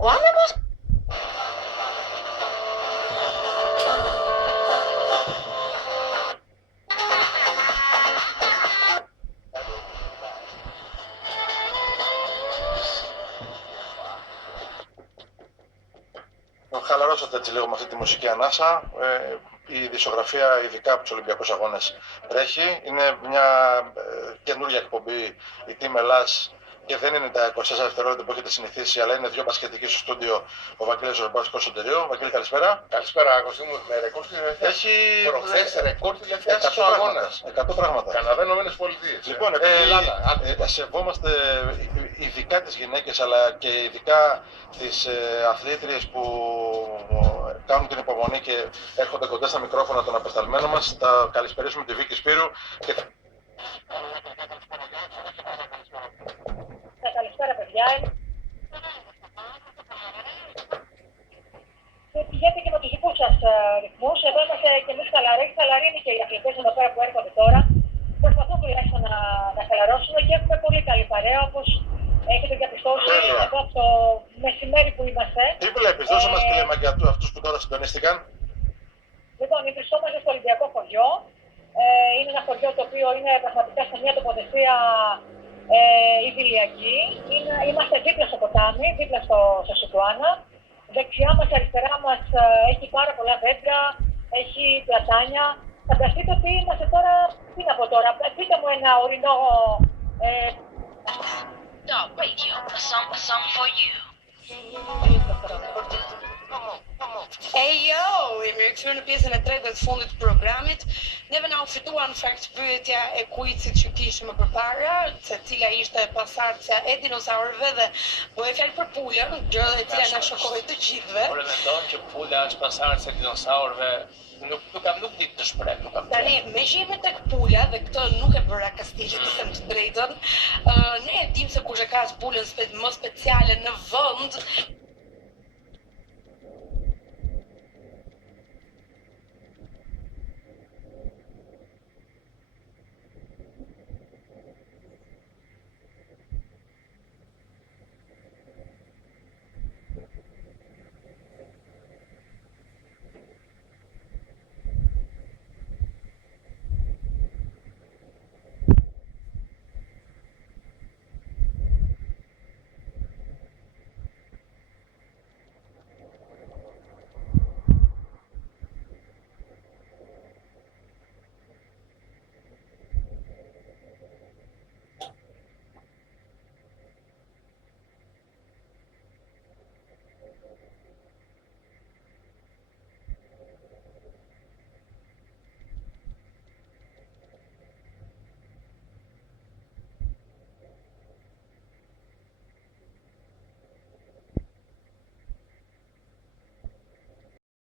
Ο άνεμος. Χαλαρώσατε έτσι λίγο με αυτή τη μουσική ανάσα. Η δισογραφία, ειδικά από τους Ολυμπιακούς Αγώνες, τρέχει. Είναι μια καινούργια εκπομπή, η Team Ελλάς, και δεν είναι τα 24 δευτερόλεπτα που έχετε συνηθίσει, αλλά είναι δύο μπασκετικοί στο στούντιο, ο Βαγγέλης Ζορμπάς και ο Σωτηρίου. Βαγγέλη, καλησπέρα. Καλησπέρα, Κωστή μου, με ρεκόρ τηλεθέασης. Έχει προχθές ρεκόρ τηλεθέασης ο αγώνας. 100 πράγματα. Καναδά, Ηνωμένες Πολιτείες. Λοιπόν, σεβόμαστε ειδικά τις γυναίκες, αλλά και ειδικά τις αθλήτριες που κάνουν την υπομονή και έρχονται κοντά στα μικρόφωνα των απεσταλμένων μας. Θα καλησπερίσουμε τη Βίκη Σπύρου και καλησπέρα, παιδιά. Πηγαίνετε και με τους δικούς σας ρυθμούς. Εδώ είμαστε και εμείς χαλαροί. Χαλαροί είναι και οι αθλητές εδώ πέρα που έρχονται τώρα. Προσπαθούν τουλάχιστον να χαλαρώσουμε και έχουμε πολύ καλή παρέα, όπως έχετε διαπιστώσει εδώ από το μεσημέρι που είμαστε. τι βλέπεις, δώσε μας κλίμα για αυτούς που τώρα συντονίστηκαν. Λοιπόν, βρισκόμαστε στο Ολυμπιακό χωριό. Είναι ένα χωριό το οποίο είναι πραγματικά σε μια τοποθεσία ιδηλιακή. Είμαστε δίπλα στο ποτάμι, δίπλα στο Σιτουάνα. Δεξιά μας, αριστερά μας έχει πάρα πολλά δέντρα, έχει πλατάνια. Φανταστείτε ότι είμαστε τώρα, τι να πω τώρα, πείτε μου ένα ορεινό... Hey yo, imi rikthyer në pjesën e tretë të fundit të programit. Neve na u fituan fakt pyetja e kuicit që kishim më përpara, se cila ishte pasardhësia e dinozaurëve dhe po e fjalë për pulën, gjë e cila na shokoi të gjithëve. Por e mendon që pula është pasardhësia e dinozaurëve? Nuk di të shpreh, nuk kam. Tani, me që jemi tek pula dhe këtë nuk e bëra kastigje të them të drejtën, ne e dim se kush e ka pulën më speciale në vend,